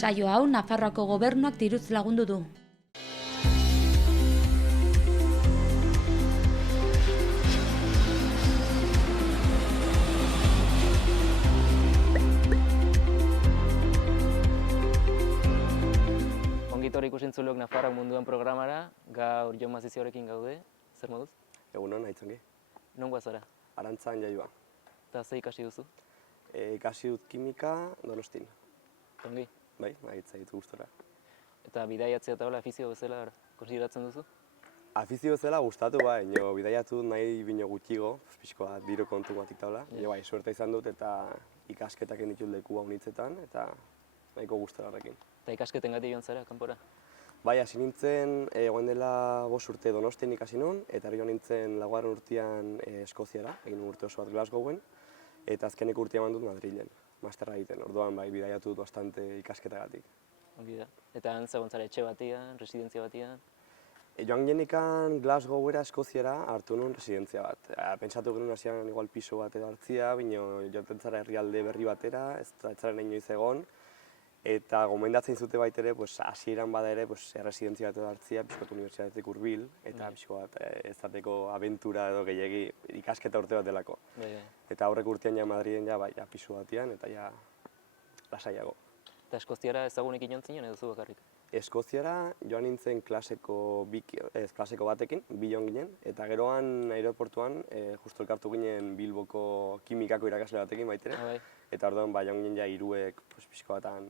Saio hau Nafarroako gobernuak diruz lagundu du. Ongitor ikusentzulok Nafarroak munduan programara, gaur Jon Maziziorekin gaude, zer moduz? Egunon, aitzongi. Nongoa zara? Arantzan jaioa. Eta ze ikasi duzu? Ikasi dut kimika Donostin. Ongi? Bai, hitz gustora. Eta bidaiatzea eta hola afizio bezala konsideratzen duzu? Afizio bezala gustatu bai, bidaiatu nahi bino gutxigo, pixkoa diru kontu batik taula. Bai, suerta izan dut eta ikasketak ditut leku haunitzetan eta nahiko gustora horrekin. Eta ikasketengatik joan zara, kanpora? Bai, hasi nintzen, orain dela 5 urte Donostin ikasi nun, eta joan nintzen laugarren urtean Eskoziara, egin urte oso bat Glasgowen, eta azkeneko urtea eman dut Madrilen, masterra egiten. Orduan bai, bidaiatu dut bastante ikasketagatik. Ongi da. Eta han zegoen zara etxe batean, residentzia batean? Joan genikan Glasgowera, Eskoziara hartu nuen residentzia bat. Pentsatu genuen hasian igual piso bat edo hartzia, bino joaten zara herrialde berri batera, ez zaren inoiz egon. Eta gomendatzen zute baitere, hasieran bada ere, erresidentzia bat edo hartzia, pixkoat unibertsitatetik hurbil, eta pixkoat ezateko abentura edo gehiegi ikasketa urte bat delako. Eta aurrek urtean ja Madriden ja pisu batean, eta ja lasaiago. Eta Eskoziara ezagunekin joan zinen edo zu bakarrik? Eskoziara joan nintzen klaseko batekin, bi joan ginen, eta geroan aeroportuan justu elkartu ginen Bilboko kimikako irakasle batekin baitere. Eta orduan joan ginen ja hiruek pixko batan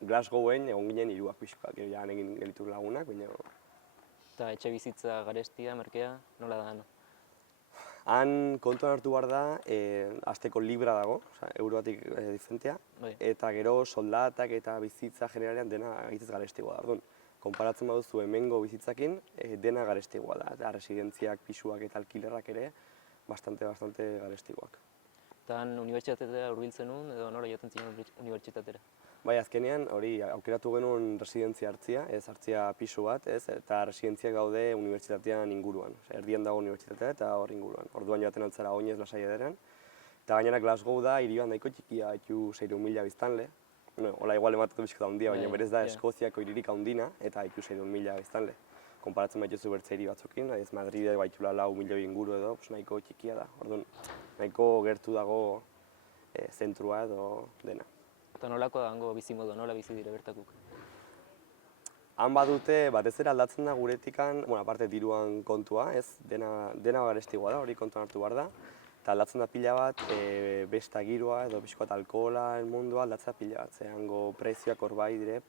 Glasgowen egon ginen hiruak pixkoak, gero ja egin gelitu lagunak, baina... Eta etxe bizitza garestia, merkea, nola da no? Han kontuan hartu behar da, hasteko libra dago, euroatik diferentea, eta gero soldatak eta bizitza generalean dena egitez garestikoa da. Orduan, konparatzen baduzu hemengo bizitzakin, dena garestikoa da, eta residentziak, pisuak eta alkilerrak ere bastante garestikoak. Eta han unibertsitatea hurbiltzen nuen edo nora joaten zinen unibertsitatera? Bai, azkenean hori aukeratu genuen residentzia hartzia, ez hartzia pisu bat, eta residentzia gaude unibertsitatean inguruan. Erdian dago unibertsitatea eta hor inguruan. Orduan joaten altzara oinez lasai ederan. Eta gainera Glasgow da hiri bat nahiko txikia, 600.000 biztanle. Hola, igual ematatu bizko da handia, baina berez da Eskoziako hiririk handina eta 600.000 biztanle. Konparatzen baituzu bertze hiri batzukin, Madrid baitula 4 milioi inguru edo, nahiko txikia da. Orduan, nahiko gertu dago zentrua edo dena. Eta nolako da hango bizimodu, nola bizi dire bertakuk? Han badute, batez ere aldatzen da guretikan, aparte diruan kontua, dena garestikoa da, hori kontuan hartu behar da. Eta aldatzen da pila bat, besta giroa edo pixkoat alkohola mundua aldatzen da pila bat. Hango prezioak hor bai dire,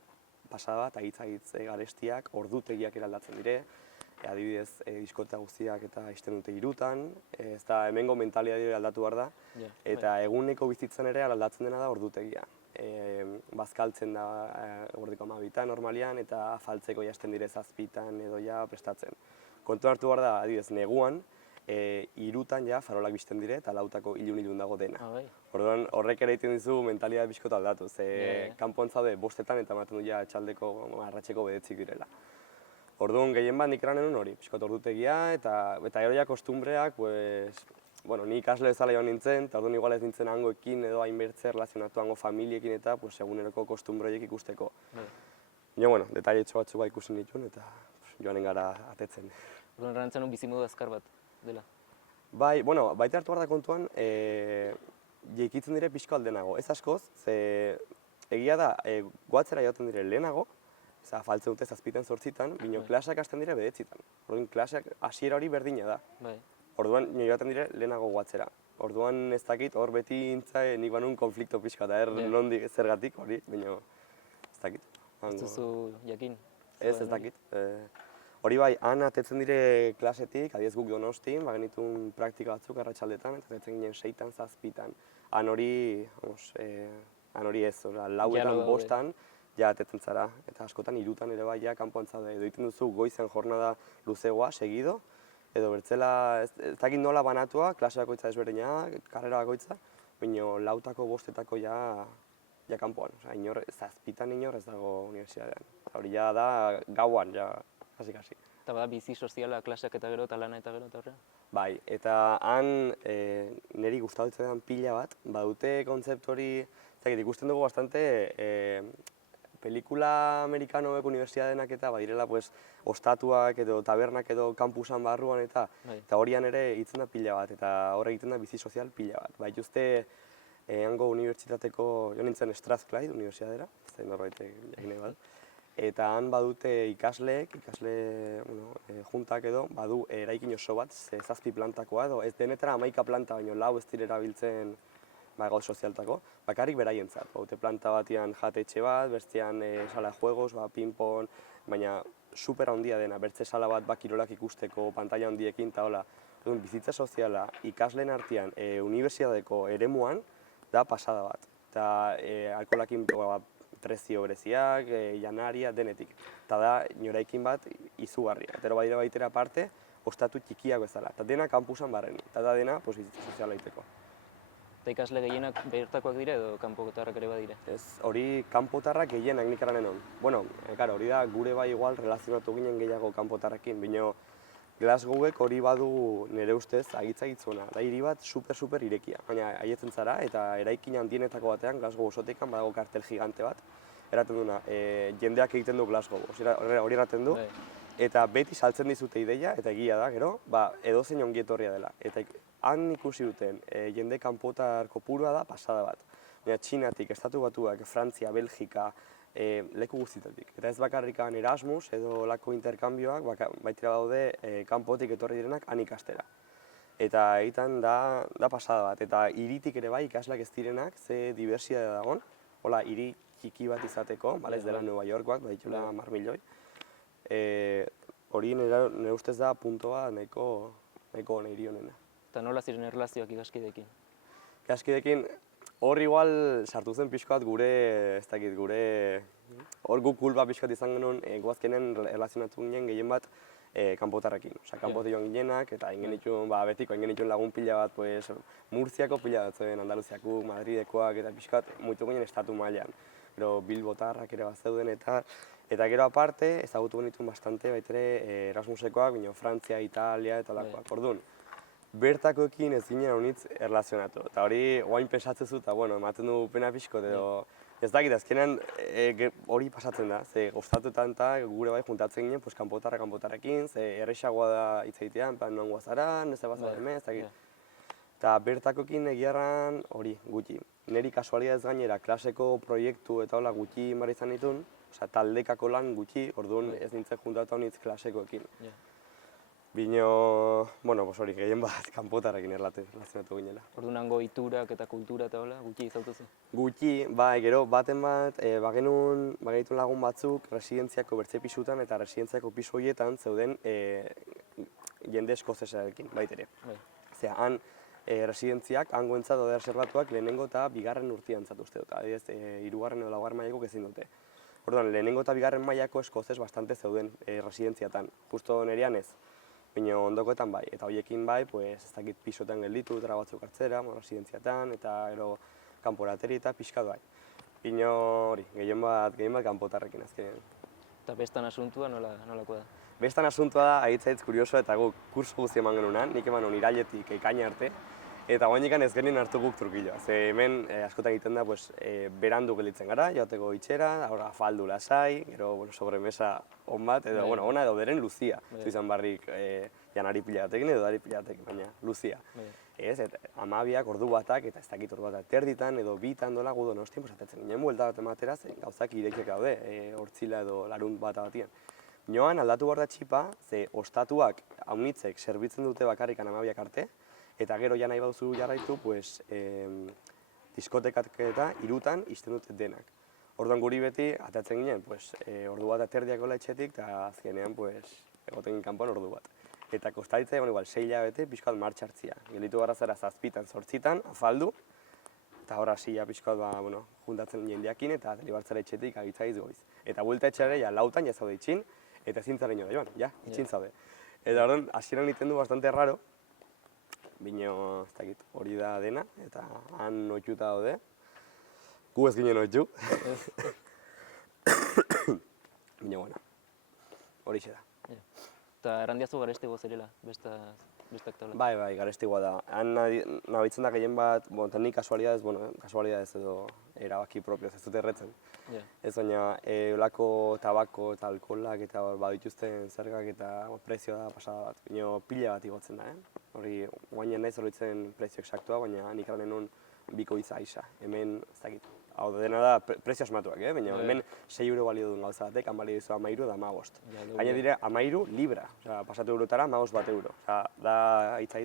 pasada bat, agitz garestiak, ordutegiak ere aldatzen dire. Adibidez, diskota guztiak eta izten dute 3, ez da hemengo mentalitatea aldatu behar da. Eta eguneko bizitzan ere aldatzen dena da ordutegia. Bazkaltzen da gordiko 12 normalian eta afaltzeko jasten dire 7 edo ja prestatzen. Kontuan hartu behar da, adibidez, neguan, 3 ja farolak bizten dire eta 4 ilun dago dena. Orduan horrek ere egiten dizu mentalitatea bizkota aldatu, kanpoan zaude 5 eta ematen du ja etxaldeko arratseko 9 direla. Orduan gehien bat nik eranen hori, pixkot ordutegia eta gero ja kostumbreak, ni ikasle bezala joan nintzen, eta orduan igual ez nintzen hangoekin edo hainbertze relazionatu hango familiekin eta eguneroko kostumbroiek ikusteko. Baina, detailetxo batzuk ikusi nituen eta joanen gara atetzen. Orduan errantzen bizimodu azkar bat dela? Bai, baita hartu behar da kontuan, jeikitzen dire pixko aldenago. Ez askoz, ze egia da, goatzera joaten dire lehenago, faltzen dute 7-8, bino klaseak hasten dire 9. Orduan, klaseak hasiera hori berdina da. Orduan, joaten dire lehenago goatzera. Orduan, ez dakit, hor beti nik banun konflikto pixka eta nondik zergatik hori, baina ez dakit. Ez duzu jakin? Ez dakit. Hori bai, han atetzen dire klasetik, adibidez guk Donostin, genituen praktika batzuk arratsaldetan, eta atetzen ginen 6-7. Han hori ez, 4-5 ja atetzen zara, eta askotan 3 ere bai ja kanpoan zaude. Edo egiten duzu goizen jornada luzegoa, segido, edo bertzela, ez dakit nola banatua, klase bakoitza ezberdina, karrera bakoitza, baina 4-5 ja kanpoan. 7 inor ez dago unibertsitatean. Hori ja da gauan, ja hasi. Eta bada bizi soziala klaseak eta gero eta lana eta gero eta horrela? Bai, eta han niri gustatzen den pila bat, badute kontzeptu hori, ikusten dugu bastante pelikula amerikanoek unibertsitatenak eta badirela pues, ostatuak edo tabernak edo kampusan barruan eta horian ere hitzen da pila bat, eta hor egiten da bizi sozial pila bat. Ba, ituzte, hango unibertsitateko, jo nintzen Strathclyde unibertsitatera, ez da norbaitek jakin nahi badu, eta han badute ikasle juntak edo, badu eraikin oso bat, 7 plantakoa edo, ez denetara 11 planta baino 4 ez dire erabiltzen gauz sozialtako, bakarrik beraientzat. Baute planta batian jatetxe bat, bestean sala juegos, ping-pong, baina super handia dena, bertze sala bat kirolak ikusteko, pantalla handiekin, eta hola, bizitza soziala ikasleen artean unibertsitateko eremuan da pasada bat. Eta alkoholakin prezio bereziak, janaria, denetik. Eta da, noraikin bat izugarria. Eta badira baitera aparte, ostatu txikiak bezala. Eta dena kampusan barren. Eta da dena, bizitza soziala egiteko. Eta ikasle gehienak bertakoak dira edo kanpotarrak ere badira? Ez, hori kanpotarrak gehienak nik eranen hon. Bueno, hori da, gure bai igual relazionatu ginen gehiago kanpotarrekin, baina Glasgowek hori badu nire ustez agitzagitzuna. Da hiri bat super irekia, baina haietzen zara eta eraikin handienetako batean Glasgow osotekan badago kartel gigante bat. Eraten duna, jendeak egiten du Glasgow, hori eraten du. Eta beti saltzen dizute ideia, eta egia da, gero, edozein ongi etorria dela. Eta han ikusi duten jende kanpotar kopurua da pasada bat. Baina Txinatik, Estatu Batuak, Frantzia, Belgika, leku guztitatik. Eta ez bakarrikan Erasmus edo lako interkambioak, baitira daude kanpotik etorri direnak han ikastera. Eta egiten da pasada bat. Eta hiritik ere bai ikasleak ez direnak, ze diversitatea dagoen. Hola, hiri txiki bat izateko, ez dela Nueva Yorkoak, baditula 10 milioi. Hori nire ustez da puntoa nahiko hona hiri honena. Eta nola ziren erlazioak ikaskideekin? Ikaskideekin hor igual sartu zen pixko bat hor guk kulpa pixko bat izan genuen goazkenen erlazionatu ginen gehien bat kanpotarrekin. Osa, kanpote joan ginenak eta betiko egin genituen lagun pila bat Murziako pila bat zen, Andaluziako, Madridekoak eta pixko bat muitu ginen estatu mailan. Gero Bilbotarrak ere bat zeuden eta gero aparte ezagutu genituen bastante baitere Erasmusekoak, Frantzia, Italia eta lakoak. Orduan, bertakoekin ez ginen honitz erlazionatu. Eta hori guain pensatzezu eta ematen du pena pixko edo ez dakit azkenean hori pasatzen da. Ze goztatutan eta gure bai juntatzen ginen kanpotarrekin, ze errexagoa da hitz egitean, noan guazara, neze bazara hemen, ez dakit. Eta bertakoekin egiarran hori gutxi. Neri kasualidadez gainera klaseko proiektu eta hola gutxi marra izan ditun, taldekako lan gutxi, orduan ez nintzen juntatu honitz klasekoekin. Bino, hori, gehien bat kanpotarrekin erlazionatu ginela. Orduan hango iturak eta kultura eta hola, gutxi izautuzu? Gutxi, gero baten bat, bagenitun lagun batzuk residentziako bertze pisutan eta residentziako pisu horietan zeuden jende eskozesarekin, baitere. Zera, han residentziak, hangoentzat daude reservatuak lehenengo eta bigarren urtean zatuzte dut, adibidez, 3. edo 4. mailako ezin dute. Orduan, lehenengo eta bigarren mailako eskozes bastante zeuden residentziatan, justo nerean ez. Baina ondokoetan bai, eta horiekin bai, ez dakit pisotan gelditu, dara batzuk hartzera, residentziatan, eta gero kanporateri eta pixkat bai. Baina hori, gehien bat kanpotarrekin azkenean. Eta bestan asuntua nolako da? Bestan asuntua da, ahitzaitz kurioso, eta guk kurso guzti eman genunan, nik eman irailetik ekaina arte, eta guainikan ez genien hartu guk trukiloa. Ze hemen askotan egiten da, berandu gelditzen gara, joateko itxera, afaldu lasai, gero sobremesa on bat, edo ona edo beren luzia. Izan barrik janari pilatekin edo dari pilatekin, baina luzia. Ez, eta 12ak, ordu batak, eta ez dakit ordu batak terditan edo bitan dola gu Donostian, atetzen ginen buelta bat ematera, zen gauzak irekiak daude, hortzila edo larun bat batian. Joan aldatu behar da txipa, ze ostatuak haunitzek zerbitzen dute bakarrik 12ak arte, eta gero ja nahi baduzu jarraitu, diskotekak eta 3tan izten dute denak. Orduan guri beti, atatzen ginen, ordu bat aterdiako etxetik, eta azkenean egoten ginen kanpoan ordu bat. Eta kostalitza egon igual 6 hilabete pixkoat martxa hartzia. Gelitu gara zara 7tan, 8tan, afaldu, eta horra zila pixkoat juntatzen jendeakin, eta libartzara etxetik agitzagiz goiz. Eta buelta etxeare, 4tan zaude itxin, eta ezin zara ino da joan, itxin zaude. Eta orduan, hasieran egiten du bastante raro, bino, ez dakit, hori da dena, eta han oituta daude. Gu ez ginen oitu. Bino, hori xe da. Eta errandiazu garestego zerela, bestak taula. Bai, garestikoa da. Han nabitzen da gehien bat, eta nik kasualidadez edo erabaki propioz ez dut erretzen. Ja. Ez baina, olako tabako eta alkoholak eta badituzten zergak eta prezioa da pasada bat. Baina pila bat igotzen da, Hori, guainen naiz horretzen prezio eksaktua, baina nik aranen nun bikoitza isa. Hemen, ez dakit, hau dena da prezio asmatuak, baina hemen 6 euro balio duen gauza batek, han balio dizu 13 da 15. Gaina dire 13 libra, pasatu eurotara 15 euro. Da hitz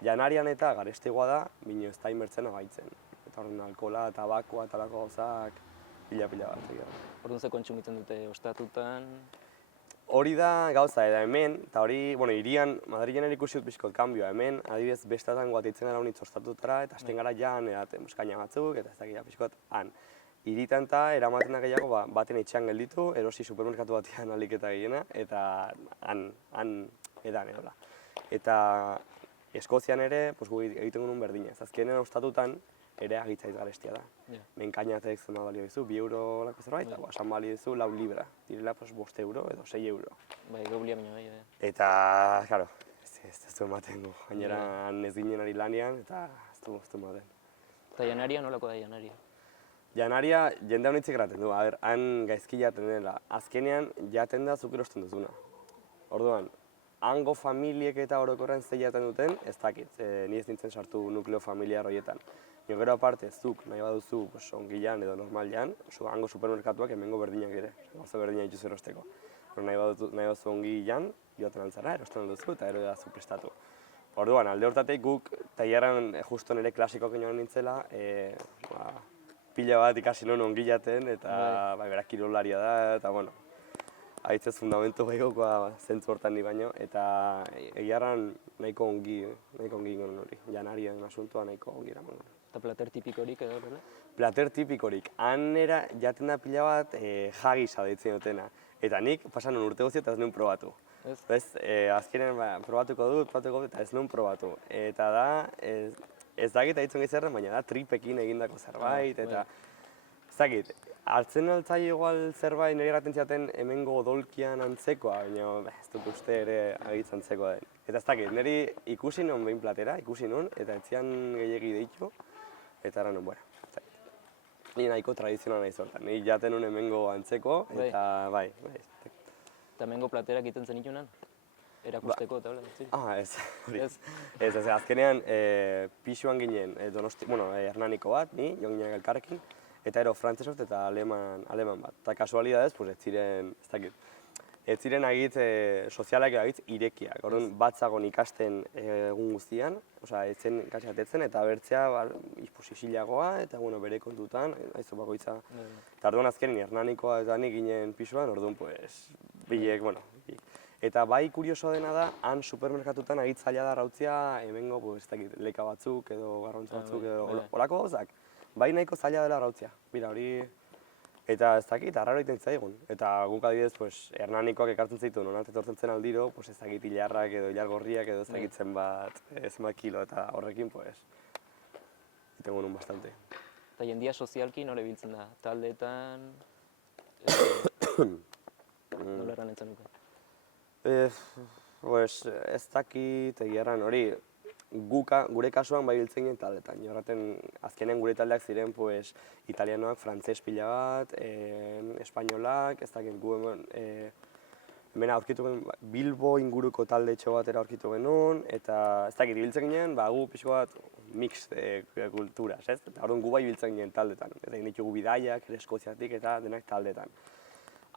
janarian eta garestigoa da, bino ez da inbertzen agaitzen. Eta horren alkohola, tabakoa eta lako gauzak pila bat. Orduan ze kontsumitzen dute ostatutan? Hori da gauza, eta hemen, eta hori, hirian, Madrilen ikusi dut pixkot kanbioa, hemen, adibidez, bestatan guatitzen gara honitz ostatutara, eta hasten gara jan, edaten muskaina batzuk, eta ez dakila pixkot, han. Hiritan eta eramaten da gehiago, baten etxean gelditu, erosi supermerkatu batean aliketa gehiena, eta han edan edola. Eta Eskozian ere, gu egiten genuen berdinez, azkenen ostatutan, ere agitzaiz garestia da. Menkainatek zena balio dizu, 2 euro lako zerbait, eta esan balio dizu 4 libra. Direla 5 euro edo 6 euro. Bai, gaulia baino bai. Eta, claro, ez du ematen gu. Gainera ez ginen ari lanian, eta ez du ematen. Eta janaria nolako da janaria? Janaria jende honitzik eraten du, han gaizki jaten dela. Azkenean jaten da zuk erosten duzuna. Orduan, hango familiek eta orokorren ze jaten duten, ez dakit, ni ez nintzen sartu nukleo familiar horietan. Gero aparte, zuk nahi baduzu ongilan edo normalan, hango supermerkatuak hemengo berdinak ere, gauza berdinak dituz erosteko. Nahi baduzu ongilan, joaten altzara, erosten alduzu eta ero da zu prestatu. Orduan, alde hortatik guk, tailerran justo nire klasikoak inoan nintzela, pila bat ikasi nuen ongilaten, eta berak kirolaria da, eta bueno, haitzez fundamentu behikokoa zentzu hortan ni baino, eta egiarran nahiko ongi ingoen hori, janarien asuntua nahiko ongi eraman. Eta plater tipikorik edo horrela? Plater tipikorik. Han jaten da pila bat jagisa deitzen dutena. Eta nik pasan nuen urte guzti eta ez nuen probatu. Azkenen probatuko dut eta ez nuen probatu. Eta da, ez dakit aitzen gizerren, baina da tripekin egindako zerbait, eta ez dakit, hartzen altzai igual zerbait nire eraten ziaten hemengo odolkian antzekoa, baina ez dut uste ere agitzen antzekoa den. Eta ez dakit, niri ikusi nuen behin platera, eta etzian gehiagi deitu, eta erran nuen, bueno, ez dakit. Ni nahiko tradizionala nahi zortan, ni jaten nuen hemengo antzeko, eta bai. Eta hemengo platerak egiten zen itunan? Erakusteko eta hola? Ez, azkenean pixuan ginen, Hernaniko bat, ni, joan ginen elkarrekin, eta ero frantzesot eta aleman bat. Eta kasualidadez, ez ziren agitz sozialak agitz irekiak. Orduan, batzagon ikasten egun guztian, ez zen katxatetzen, eta bertzea isilagoa, eta bere kontutan, aizu bakoitza. Eta orduan azkenin Hernanikoa eta nik ginen pixuan, orduan, bilek, Eta bai kurioso dena da, han supermerkatutan agitzaila da rautzia hemengo, leka batzuk edo garrontza batzuk edo horako gauzak. Bai nahiko zaila dela rautzia, bira hori, eta ez dakit, arraro egiten zaigun. Eta guk adibidez, Hernanikoak ekartzen zaitu, nonat etortzen zen aldiro, ez dakit hilarrak edo hilargorriak edo ez dakit zenbat kilo, eta horrekin, egiten gonun bastante. Eta jendia sozialki nola biltzen da, taldeetan, nola erran entzan nuke? Ez dakit, egiarran hori, gure kasuan bai biltzen ginen taldetan. Jorraten, azkenen gure taldeak ziren italianoak, frantses pila bat, espainolak, ez dakit gu hemen aurkitu genuen, Bilbo inguruko taldetxo batera aurkitu genuen, eta ez dakit, biltzen ginen, gu pixko bat mix kulturaz, ez? Eta orduan gu bai biltzen ginen taldetan. Eta ditugu bidaiak, Eskoziatik eta denak taldetan.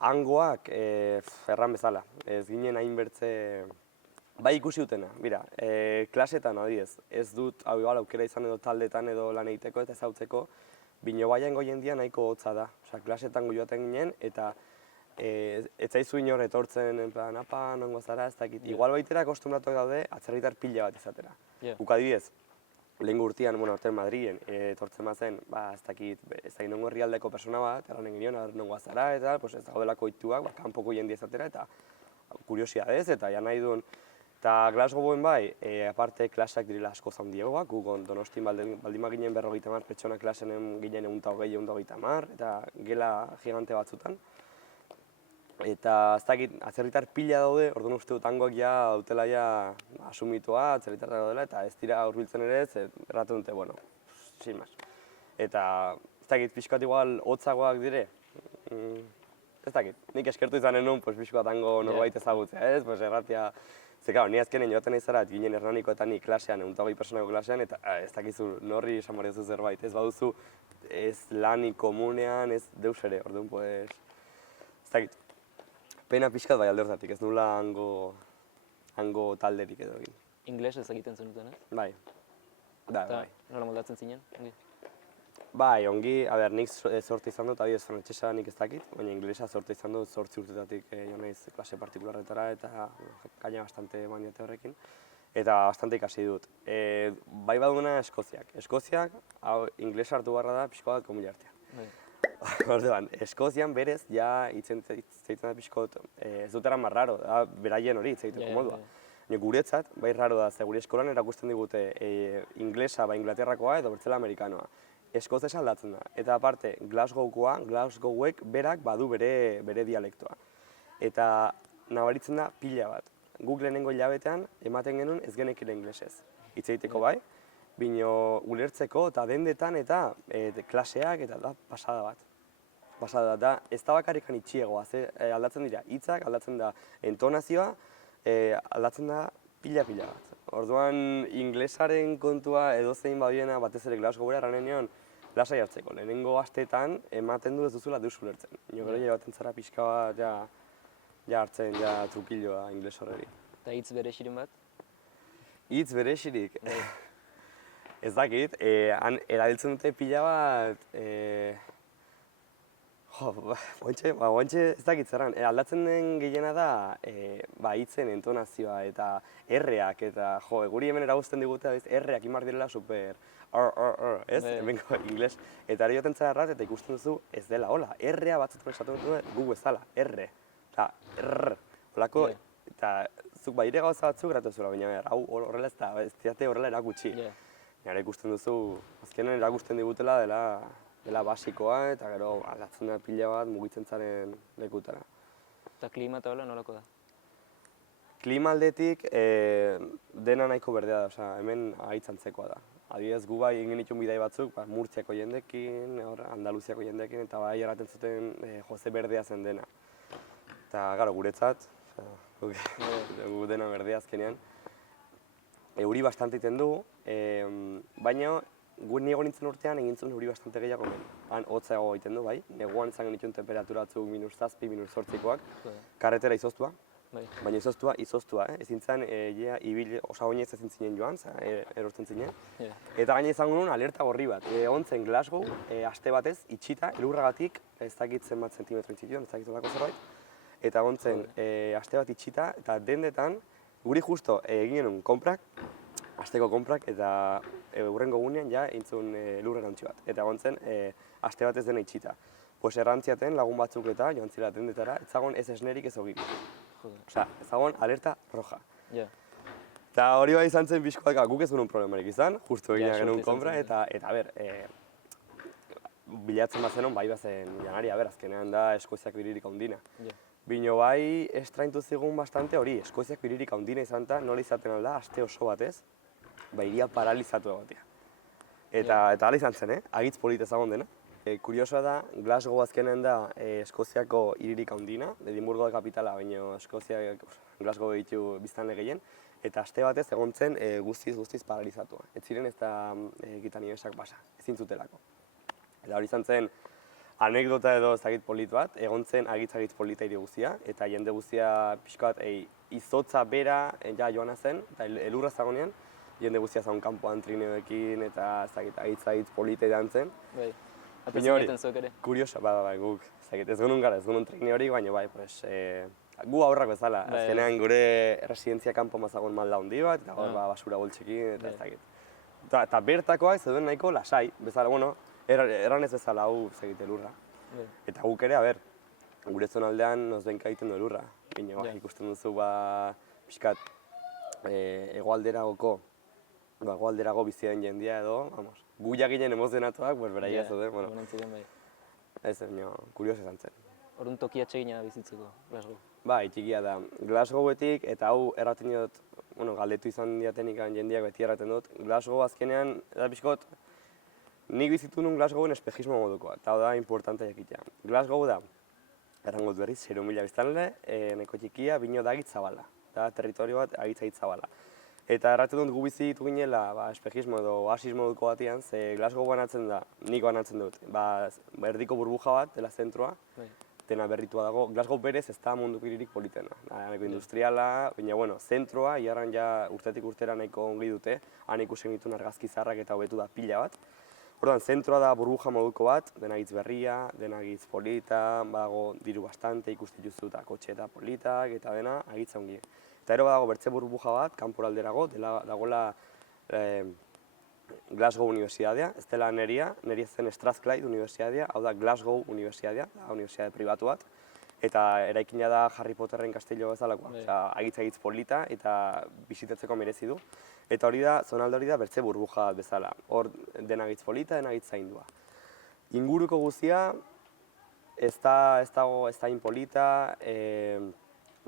Hangoak, erran bezala, ez ginen hainbertze, bai ikusi dutena, bira, klasetan adibidez, ez dut hau aukera izan edo taldetan edo lan egiteko eta ezautzeko, bino baiango jendia nahiko hotza da. Klasetan joaten ginen, eta ez zaizu inor etortzen, en plan, apa, nongo zara, ez dakit. Igual baitera akostumbratuak daude, atzerritar pila bat izatera. Guk adibidez, lehen urtean, orten Madrilen, etortzen bazen, ez dakit nongo herrialdeko persona bat, erranen ginen, nongo zara, eta ez daudelako ituak, kanpoko jendia izatera, eta kuriosidadez, eta ja nahi duen. Eta Glasgowen bai, aparte klaseak direla asko zaundiegoak, gu Donostin baldin ginen 50 pertsona klasenen ginen 120, 130, eta gela gigante batzutan. Eta ez dakit, atzerritar pila daude, orduan uste dut tangoak ja dutela ja asumitua, atzerritarra daudela, eta ez dira hurbiltzen ere, erraten dute, bueno, sin más. Eta ez dakit, pixkat igual hotzagoak dire, ez dakit, nik eskertu izanen nun, pues, pixkat tango norbait ezagutzea, ez? Pues, erratia, ze gau, ni azkenen joaten izara, ginen Hernaniko eta ni klasean, 120 personako klasean, eta ez dakizu norri esan behar duzu zerbait, ez baduzu, ez lanik komunean, ez deus ere, orduan, pues, ez dakit. Pena pixkat bai alde hortatik, ez nula hango talderik edo egin. Ingles ez egiten zenuten, ez? Bai. Bai. Nola moldatzen zinen? Bai, ongi, nik sorte izan dut, ez frantsesa nik ez dakit, baina inglesa sorte izan dut 8 urtetatik jo naiz klase partikularretara eta gaina bastante maniate horrekin. Eta bastante ikasi dut. Bai baduna Eskoziak. Eskoziak, hau inglesa hartu barra da pixko bat komila artean. Orduan, Eskozian berez, ja hitzen da pixkot, ez dut eran marraro, da beraien hori hitz egiteko modua. Guretzat, bai raro da, ze gure eskolan erakusten digute inglesa ba Inglaterrakoa edo bertzela amerikanoa. Eskozesa aldatzen da, eta aparte, Glasgowek berak badu bere dialektoa. Eta nabaritzen da pila bat. Guk lehenengo hilabetean ematen genuen ez genekile inglesez. Hitz egiteko bai, bino ulertzeko eta dendetan eta klaseak eta da pasada bat. Pasada da, ez da bakarrikan itxiegoa, aldatzen dira hitzak, aldatzen da entonazioa, aldatzen da pila bat. Orduan, inglesaren kontua edozein badiena batez ere Glasgowera erranen nion lasai hartzeko. Lehenengo asteetan ematen du ez duzula deus ulertzen. Gero baten zara pixka bat ja hartzen trukiloa ingles horreri. Eta hitz berexiren bat? Hitz berexirik? Ez dakit, erabiltzen dute pila bat, guantxe ez dakit zerran, aldatzen den gehiena da hitzen entonazioa eta erreak eta guri hemen eraguzten digute erreak imar direla super ez, hemenko ingles. Eta hori joten zara errat eta ikusten duzu ez dela, hola, errea batzutan esaten dut gu bezala, erre, eta err, holako, eta zuk baire gauza batzuk gratu zuela, baina hau horrela ez diate horrela erakutsi. Nire ikusten duzu, azkenean erakusten digutela dela basikoa eta gero aldatzen da pila bat mugitzen zaren lekutara. Eta klima eta hola nolako da? Klima aldetik dena nahiko berdea da, hemen ahaitzantzekoa da. Adibidez gu bai egin ditun bidai batzuk, Murtziako jendekin, Andaluziako jendekin eta bai erraten zuten Jose berdea zen dena. Eta gara guretzat, gu dena berdea azkenean. Euri bastante egiten du, baina gu niego nintzen urtean egin zuen euri bastante gehiago hemen. Han hotzago egiten du, bai. Neguan izan genituen temperatura batzuk -7, -8koak, karretera izoztua. Baina izoztua, ezin zen osagoinez ezin zinen joan, erortzen zinen. Eta gaina izango nuen alerta gorri bat. Egon zen Glasgow, aste batez, itxita, elurragatik, ez dakit zenbat zentimetro itxituen, ez dakit zelako zerbait. Eta egon zen aste bat itxita, eta dendetan, guri justo egin genuen konprak, asteko konprak, eta hurrengo gunean ja eintzun elur erantzi bat. Eta egon zen aste batez dena itxita. Pues errantziaten lagun batzuk eta joan zira dendetara, ez zagon ez esnerik ez ogirik. Osea, ez dagoen alerta roja. Eta hori bai izan zen bizkoak, guk ez genuen problemarik izan, justu egina genuen konpra, eta bilatzen bat zenon bai bazen janari, azkenean da Eskoziak biririk haundina. Bino bai estraintu zigun bastante hori, Eskoziak biririk haundina izan eta nola izaten alda, aste oso batez, iria paralizatu egotea. Eta hala izan zen, agitz polita ezagon dena. Kuriosoa da, Glasgow azkenen da Eskoziako hiririk handina, Edinburgo da kapitala, baina Glasgow ditu biztanle gehien, eta aste batez egon zen guztiz paralizatua. Ez ziren ez da egitan ibesak pasa, ezin zutelako. Eta hori izan zen anekdota edo ezagit polit bat, egon zen agitz polita hiri guztia, eta jende guztia pixka bat izotza bera joana zen, eta elurra zagonean, jende guztia zagon kanpoan trineoekin, eta agitz polita edan zen. Atezineten zuek ere? Kuriosa, guk, ez genuen trini hori, baina gu aurrak bezala. Azkenean gure residentzia kanpo mazagon malda handi bat, eta gaur basura boltsekin, eta ez dakit. Eta bertakoak zeuden nahiko lasai, bezala, erran ez bezala hau elurra. Eta guk ere, gure zonaldean nozbenka egiten du elurra. Baina ikusten duzu pixkat hegoalderago bizi den jendea edo, gu jakinen emozionatuak, beraia ez dute, ez, kurioso izan zen. orduan toki atsegina bizitzeko, Glasgow. Bai, txikia da. Glasgowetik, eta hau erraten dut, galdetu izan diatenik jendeak beti erraten dut, Glasgow azkenean, eta pixkot, nik bizitu nun Glasgowen espejismo modukoa, eta da importantea jakitea. Glasgow da, errango dut berriz, 0.000 biztanle, nahiko txikia, bino da zabala, da territorio bat agitz zabala. Eta erraten dut gu bizi ditu ginela espejismo edo oasis moduko batean, ze Glasgow banatzen da, nik banatzen dut, erdiko burbuja bat, dela zentroa, dena berritua dago. Glasgow berez ez da munduko hiririk politena. Nahiko industriala, baina bueno, zentroa, iarran ja urtetik urtera nahiko ongi dute, han ikusten dituen argazki zaharrak eta hobetu da pila bat. Orduan, zentroa da burbuja moduko bat, dena gitz berria, dena gitz polita, badago diru bastante, ikusten duzu eta kotxe eta politak eta dena agitza ongi. Eta ero badago bertze burbuja bat, kanporalderago, dagoela Glasgow Universidadea, ez dela neria zen Strathclyde Universidadea, hau da Glasgow Universidadea, da universidade pribatu bat, eta eraikina da Harry Potterren kastillo bezalakoa, agitz polita eta bisitatzeko merezi du. Eta hori da, zonalde hori da bertze burbuja bezala, hor dena agitz polita, dena agitz zaindua. Inguruko guztia ez da inpolita,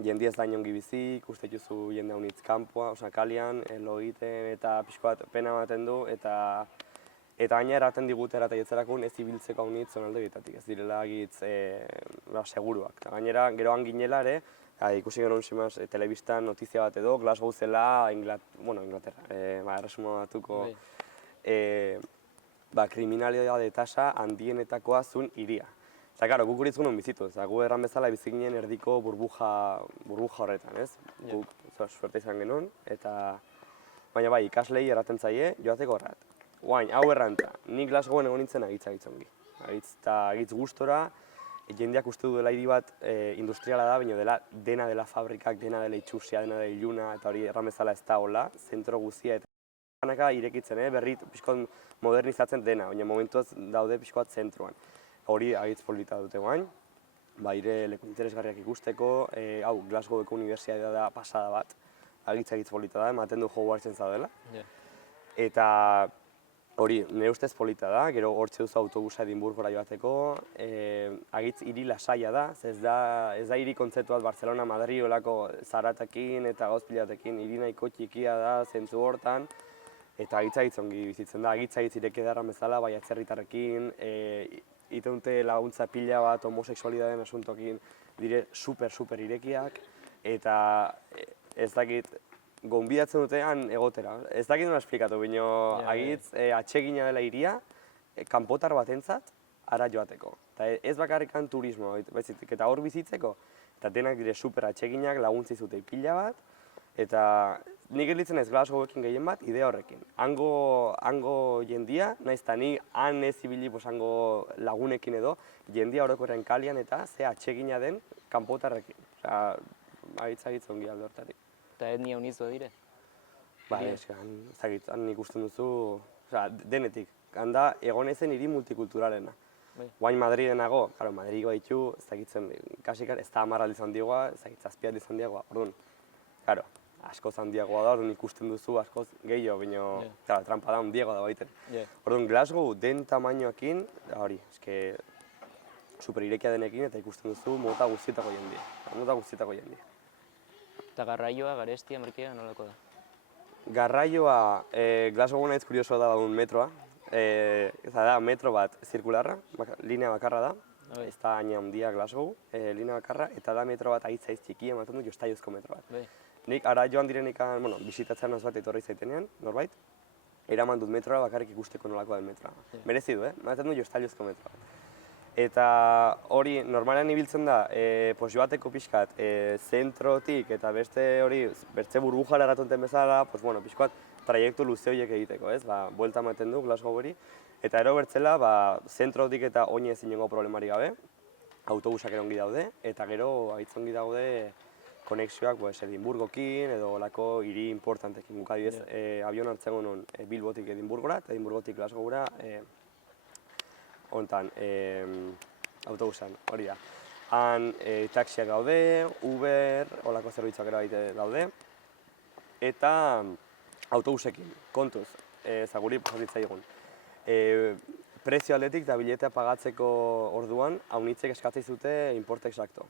jende ez da inongi bizi, ikuste duzu jende haunitz kanpoa, kalian, lo egiten eta pixko bat pena ematen du, eta gaina eraten digute erata jetzerakun ez ibiltzeko haunitz zonalde horietatik, ez direla egitz seguruak. Gainera, geroan ginela ere, ikusi genuen simaz telebistan notizia bat edo, Glasgow zela Inglaterra, erresuma batuko kriminalidade tasa handienetakoa zuen hiria. Eta, karo, guk uritzun hon bizitu, gu erran bezala bizik ginen erdiko burbuja horretan, ez? Guk suerte izan genuen, baina bai, ikaslei erraten zaie, joateko errat. Guain, hau errantza, nik Glasgowen egon nintzen agitz ongi. Agitz gustora, jendeak uste du dela hiri bat industriala da, baina dena dela fabrikak, dena dela itxusia, dena dela iluna, eta hori erran bezala ez da hola, zentro guzia eta ganaka irekitzen, berri pixkoat modernizatzen dena, baina momentuaz daude pixkoat zentroan. Hori agitz polita dute guain, ire leku interesgarriak ikusteko, hau Glasgoweko Unibertsitatea da pasada bat, agitz polita da, ematen du Hogwartsen zaudela. Eta hori, nire ustez polita da, gero hortxe duzu autobusa Edinburgora joateko, agitz hiri lasaia da, ez da hiri kontzeptu bat Barcelona, Madrid olako zaratakin eta gozpilatekin, hiri nahiko txikia da, zentzu hortan, eta agitz ongi bizitzen da, agitz ireki darran bezala, bai atzerritarrekin, iteunte laguntza pila bat homoseksualidadeen asuntokin dire super irekiak, eta ez dakit, gonbidatzen dutean egotera. Ez dakit nola esplikatu, baina agitz atsegina dela hiria, kanpotar batentzat, ara joateko. Ez bakarrikan turismo, eta hor bizitzeko, eta denak dire super atseginak, laguntzi zute pila bat, eta nik elitzen ez Glasgowekin gehien bat, idea horrekin. Hango jendia, nahiz eta ni han ez ibili hango lagunekin edo, jendia orokorren kalian eta ze atsegina den kanpotarrekin. Agitz ongi alde hortatik. Eta etnia unizua dire? Ba, han ikusten duzu, denetik. Handa egon ezen hiri multikulturalena. Guain Madridenago, Madriko ditu, ez dakitzen, kasik ez da 10 aldiz handiagoa, ez dakit 7 aldiz handiagoa, orduan. Askoz handiagoa da, orduan ikusten duzu askoz gehiago, baina trampa da handiagoa da baiten. Orduan Glasgow den tamainoakin, hori, super irekia denekin eta ikusten duzu mota guztietako jendia. Eta garraioa, garestia, merkea, nolako da? Garraioa, Glasgow nahiz kuriosoa da un metroa. Da metro bat zirkularra, linea bakarra da. Ez da haina handia Glasgow, linea bakarra, eta da metro bat agitz txikia, ematen du jostaiozko metro bat. Nik ara joan direnekan, bisitatzen bat etorri zaitenean, norbait, eraman dut metroa bakarrik ikusteko nolakoa den metroa. Merezi du, ematen du jostaiozko metro bat. Eta hori, normalean ibiltzen da, joateko pixkat, zentrotik eta beste burbujara eratonten bezala, pixkat traiektu luze horiek egiteko, ez? Buelta ematen du Glasgow hori. Eta ero bertzela, zentrotik eta oinez inongo problemari gabe, autobusak ere ongi daude, eta gero agitz ongi daude konexioak Edinburgokin edo olako hiri importantekin. Guk adibidez, abion hartzen genuen Bilbotik Edinburgora eta Edinburgotik Glasgowra hontan autobusan, hori da. Han taxiak daude, Uber, olako zerbitzuak ere daude, eta autobusekin, kontuz, guri pasatzen zaigun. prezio aldetik eta biletea pagatzeko orduan, haunitzek eskatzei zute importe exacto.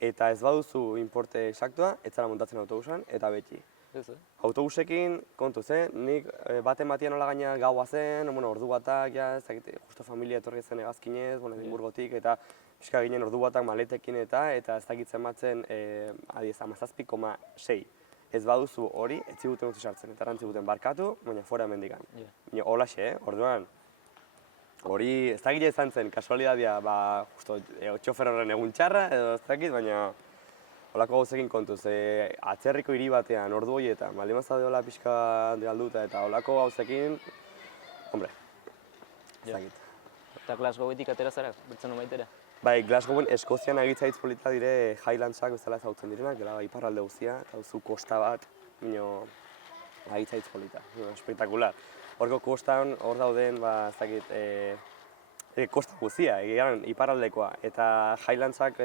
Eta ez baduzu importe exactoa, ez zara montatzen autobusan, eta beti. Ez, Autobusekin, kontuz, nik baten batian nola gaina gaua zen, ordu batak, ja, ez dakit, justo familia etorri zen hegazkinez, Edimburgotik, eta pixka ginen ordu batak maletekin eta ez dakitzen batzen, adiez, 17,6. Ez baduzu hori, ez ziguten utzi sartzen, eta erantziguten barkatu, baina fora hemendikan. Baina holaxe, orduan, hori ez dakit izan zen, kasualidadia, justo, txofer horren egun txarra, edo ez dakit, baina holako gauzekin kontuz, atzerriko hiri batean, ordu horietan, baldin mazaude hola pixka galduta eta holako gauzekin, hombre, ez dakit. Eta Glasgowetik atera zara, bertzen baitera? Bai, Glasgowen Eskozian egitzaitz polita dire Highlandsak bezala ezagutzen direnak, dela iparralde guztia, eta duzu kosta bat, egitzaitz polita, espektakular. Horko kostan, hor dauden, ez dakit, kosta guztia, iparraldekoa, eta Highlandsak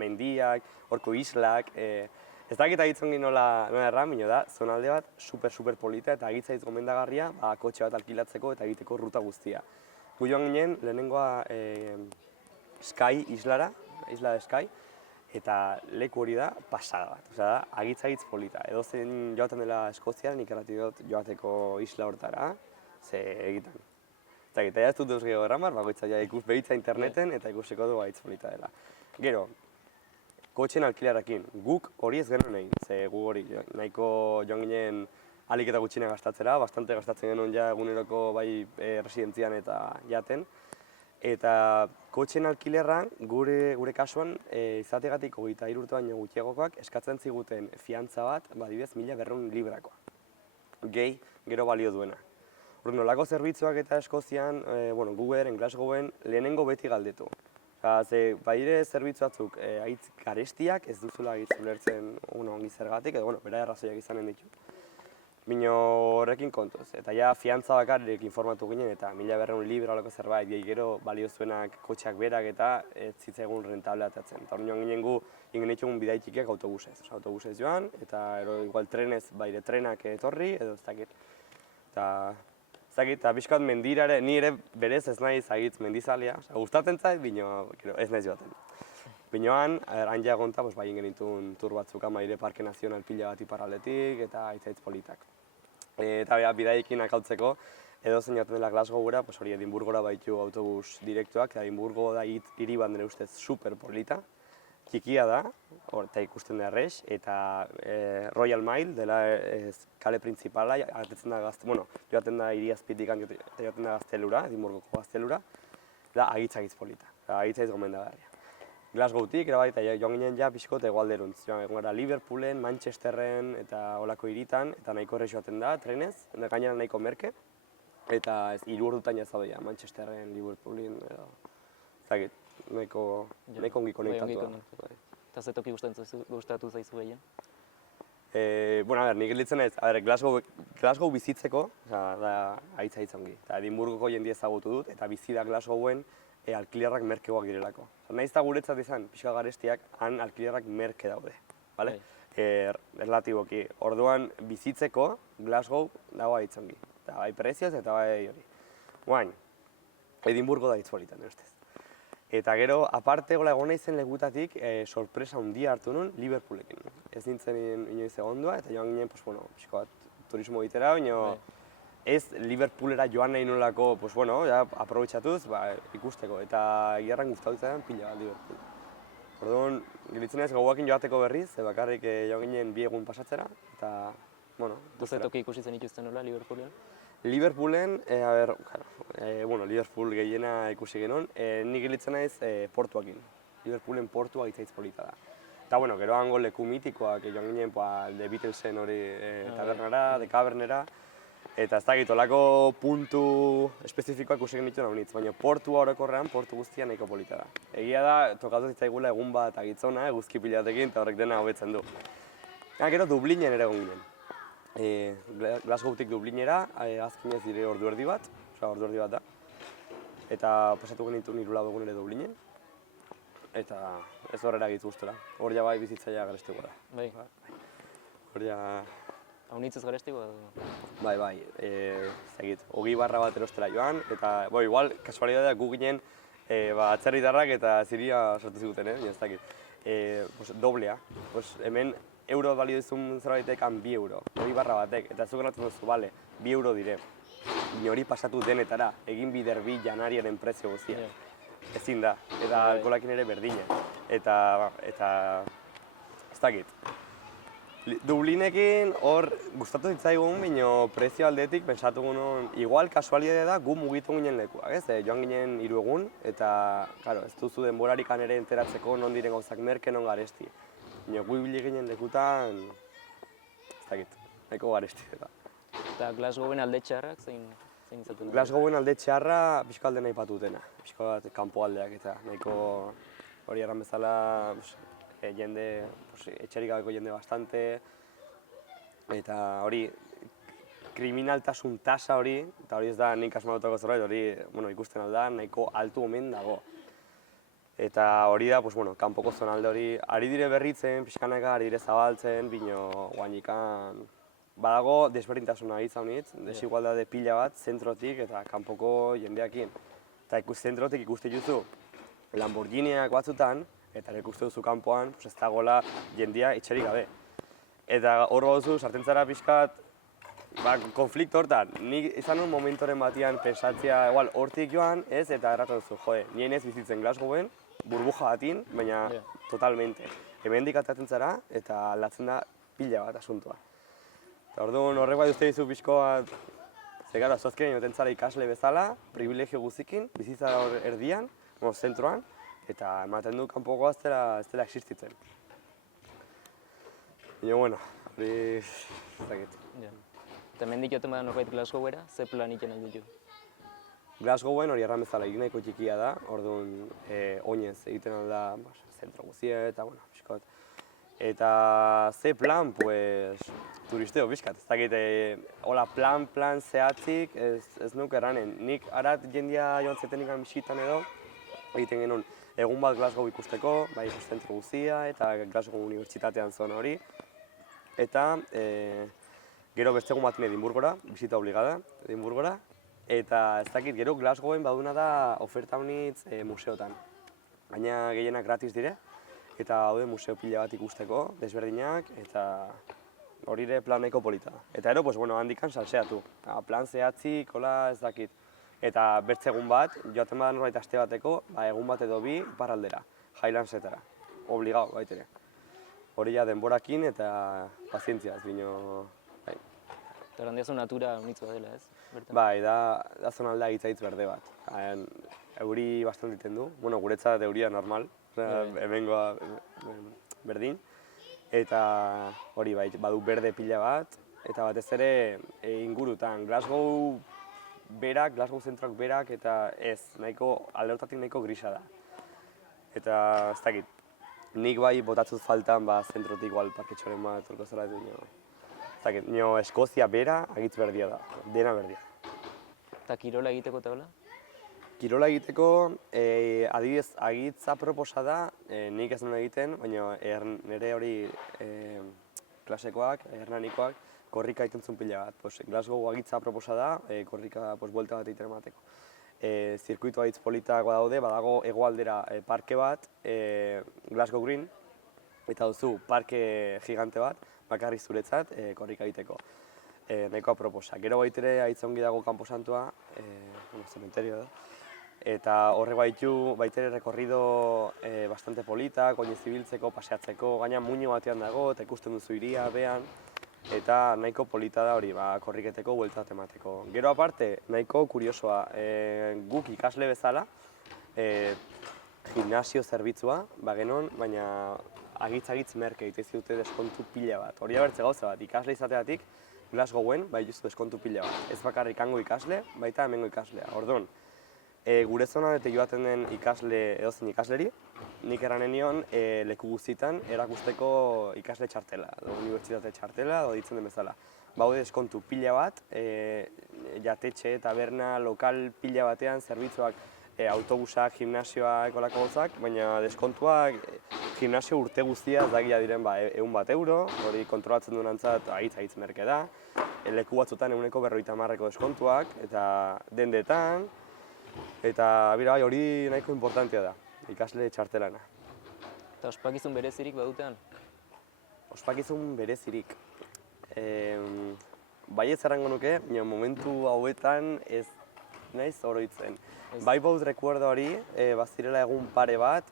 mendiak, horko islak, ez dakit agitzen ginen nola erran, da, zonalde bat super polita eta egitzaitz gomendagarria, kotxe bat alkilatzeko eta egiteko ruta guztia. Gu joan ginen, lehenengoa Skye islara, isla de Skye, eta leku hori da pasada bat, osea da, agitzaitz polita. Edozein joaten dela Eskozia, nik errati dut joateko isla hortara, ze egiten. Eta ez dut eusgego erramar, bakoitza ikus behitza interneten eta ikusiko du gaitz polita dela. Gero, kotxen alkilearekin, guk hori ez genuen egin, ze gu hori nahiko joan ginen alik eta gutxina gastatzera, bastante gastatzen genuen ja eguneroko bai residentzian eta jaten. Eta kotxen alkilerran, gure kasuan, izategatik 23 urte baino gutxiagokoak eskatzen ziguten fiantza bat, adibidez, 1.200 librakoa. Gehi, gero balio duena. Nolako zerbitzuak eta Eskozian, gu bederen Glasgowen lehenengo beti galdetu. Ze, badire zerbitzu batzuk haitz garestiak, ez duzula haitz ulertzen ongi zergatik, edo bera arrazoiak izanen ditu. Bino horrekin kontuz, eta ja fiantza bakarrik informatu ginen eta 1.200 libra olako zerbait, gehi gero balio zuenak kotxeak berak eta ez zitzaigun rentable atatzen. Eta hori joan ginen gu, ingen ditugun bidai txikiak autobusez. Autobusez joan, eta igual trenez, baire trenak etorri, edo ez dakit. Eta pixkat mendirare, ni ere berez ez nahi zagitz mendizalea, gustatzen zait, bino ez nahiz joaten. Binoan, han ja egonta, bai ingen dituen tur batzuk amaire Parke Nazional pila bat iparraldetik eta hitzaitz politak. Eta bidaiekin akautzeko, edo zein jaten dela Glasgowera, hori Edimburgora baitu autobus direktuak, eta Edimburgo da hiri bat nire ustez super polita, txikia da, eta ikusten da errez, eta Royal Mile dela kale principala, joaten da hiri azpitik eta joaten da gaztelura, Edimburgoko gaztelura, da agitzagitz polita, agitzagitz gomendagarria. Glasgowtik, eta joan ginen ja pixkot egoalderuntz. Joan gara Liverpoolen, Manchesterren eta olako hiritan, eta nahiko errez joaten da, trenez, gainera nahiko merke. Eta 3 ordutan jazaude Manchesterren, Liverpoolen, ezagit, nahiko ongi konektatua. Eta ze toki gustatu zaizu gehien? Nik elitzen ez, Glasgow bizitzeko, da haitza ongi. Eta Edimburgoko jendea ezagutu dut, eta bizi da Glasgowen alkilerrak merkegoak direlako. Nahiz eta guretzat izan, pixka garestiak, han alkilerrak merke daude. Relatiboki. Orduan bizitzeko Glasgow dago aitzongi. Eta bai prezioz eta bai hori. Guain, Edimburgo da itzpolitan, ustez. Eta gero, aparte gola egon naizen legutatik, sorpresa handia hartu nuen Liverpoolekin. Ez nintzen inoiz egondua, eta joan ginen, pixka bat turismo egitera, baina ez Liverpoolera joan nahi nolako, aprobetxatuz, ikusteko, eta egiarran gustatu zaidan pila bat Liverpool. Orduan, gilitzen ez gauakin joateko berriz, bakarrik joan ginen 2 egun pasatzera, eta, Ze toki ikusi zen ituzten nola Liverpoolen? Liverpoolen, Liverpool gehiena ikusi genuen, nik gilitzen naiz portuakin. Liverpoolen portua hitzaitz polita da. Eta, gero hango leku mitikoak, joan ginen, The Beatlesen hori tabernara, The Cavernera, eta ez dakit, olako puntu espezifikoak ikusi genituen haunitz, baina portua orokorrean, portu guztia nahiko polita da. Egia da, tokatu zitzaigula egun bat agitzona, eguzki pilatekin, eta horrek dena hobetzen du. Gero Dublinen ere egon ginen. Glasgowtik Dublinera, azkinez dire ordu erdi bat da. Eta pasatu genituen 3 egun ere Dublinen. Eta ez horrela egitz gustora. Hor ja bai bizitzaia garesteko da. Bai. Hor ja Haunitzez garestiko edo? Bai, zegit, 20 bat erostera joan, eta igual, kasualitatea gu ginen atzerritarrak eta ziria sortu ziguten, ez dakit. Doblea, hemen euro balio dizun zerbaitek 2 euro, 20 batek, eta zuk erratzen duzu, bale, 2 euro dire. Hori pasatu denetara, egin biderbi janariaren prezio guztia. Ezin da, eta alkoholakin ere berdina. Eta ez dakit. Dublinekin hor gustatu zitzaigun, baina prezio aldetik pentsatu ginen, igual kasualidadea da gu mugitu ginen lekuak, ez? Joan ginen 3 egun, eta ez duzu denborarikan ere enteratzeko non diren gauzak merke, non garesti. Baina gu ibili ginen lekutan, ez dakit, nahiko garesti eta. Eta Glasgowen alde txarrak zein izaten da? Glasgowen alde txarra pixka alde nahi patutena, pixka bat kanpo aldeak eta nahiko hori erran bezala jende, etxerik gabeko jende bastante, eta hori kriminaltasun tasa hori, eta hori ez da nik asmatutako zerbait, hori ikusten alda, nahiko altu omen dago. Eta hori da, kanpoko zonalde hori, ari dire berritzen, pixkanaka ari dire zabaltzen, bino guainikan badago desberdintasuna hitzaunitz, desigualdade pila bat, zentrotik eta kanpoko jendeakin. Eta zentrotik ikusten duzu Lamborghiniak batzutan, eta ikusten duzu kanpoan, ez dagoela jendea etxerik gabe. Eta hor baduzu, sartzen zara pixkat, konflikto hortan. Nik izan nuen momentoren batian pensatzea, hortik joan, ez, eta erratu duzu, nien ez bizitzen Glasgowen, burbuja batin, baina totalmente. Hemendik ateratzen zara, eta aldatzen da pila bat asuntua. Eta orduan horrek bai uste dizu pixko bat, gara, zozken joten zara ikasle bezala, privilegio guzikin, bizitzara hor erdian, zentroan, eta ematen du kanpoko ez dela existitzen. Baina, hori ez dakit. Eta hemendik joten bada norbait Glasgowera, ze plan egiten nahi ditu? Glasgowen hori erran bezala egin nahiko txikia da, orduan oinez egiten alda zentro guztia eta, pixko bat. Eta ze plan, turisteo pixkat, ez dakit, hola plan zehatzik ez nuke erranen. Nik arat jendia joan zetenik bisitan edo, egiten genuen egun bat Glasgow ikusteko, bai zentro guztia eta Glasgow unibertsitatean zona hori. Eta gero beste egun bat Edinburgora, bisita obligada Edinburgora. Eta ez dakit, gero Glasgowen baduna da oferta honitz museotan. Gaina gehienak gratis dire, eta haude museo pila bat ikusteko, desberdinak, eta hori ere plan nahiko polita da. Eta ero, handikan salseatu. Plan zehatzik, hola ez dakit. Eta bertze egun bat, joaten badan norbait aste bateko, egun bat edo bi iparraldera, Highlandsetara. Obligado, baitere. Hori ja denborakin eta pazientziaz, bino... Eta horren diazu natura unitz bat dela, ez? Bai, da zonaldea hitzaitz berde bat. Euri bastant egiten du, guretzat euria normal, hemengoa berdin. Eta hori bai, badu berde pila bat, eta batez ere ingurutan. Glasgow berak, Glasgow zentroak berak, eta ez, alde hortatik nahiko grisa da. Eta ez dakit, nik bai botatzuz faltan zentrotik parketxoren bat orko zela ez Eskozia bera agitz berdia da, dena berdia. Eta kirola egiteko eta hola? Kirola egiteko, adibidez, agitza proposa da, nik ez nuen egiten, baina nire hori klasekoak, hernanikoak, korrika egiten zuen pila bat. Glasgow agitza proposa da, korrika buelta bat egiten emateko. Zirkuitu agitz politakoa daude, badago hegoaldera parke bat, Glasgow Green, eta duzu parke gigante bat, bakarrik zuretzat korrika egiteko. Nahikoa proposa. Gero baitere aitza ongi dago Kanposantua, zementerio da. Eta horrek baitere rekorrido bastante politak, oinez ibiltzeko, paseatzeko, gaina muino batean dago, eta ikusten duzu iria, behan. Eta nahiko polita da hori, korriketeko, bueltat emateko. Gero aparte, nahiko kuriosoa, guk ikasle bezala, gimnasio zerbitzua, bagenon, baina agitz merke egiten dute deskontu pila bat. Hori abertze gauza bat, ikasle izateatik, Glasgowen, justu deskontu pila bat. Ez bakarrik hango ikasle, baita hemengo ikaslea. Orduan, gure zonatik joaten den ikasle edozein ikasleri, nik eranen nion leku guztietan erakusteko ikasle txartela, unibertsitate txartela, ditzen den bezala. Baude deskontu pila bat, jatetxe, taberna, lokal pila batean, zerbitzuak autobusak, gimnasioak, olako gauzak, baina deskontuak gimnasio urte guztia ez dagia diren 100 euro, hori kontrolatzen duenantzat ahitz merke da. Leku batzutan 150 deskontuak, eta dendetan, eta bai, hori nahiko importantea da, ikasle txartelana. Eta ospakizun berezirik badutean? Ospakizun berezirik. Baietz errango nuke, baina momentu hauetan ez naiz oroitzen. Bai baut rekuerdo hori, bazirela egun pare bat,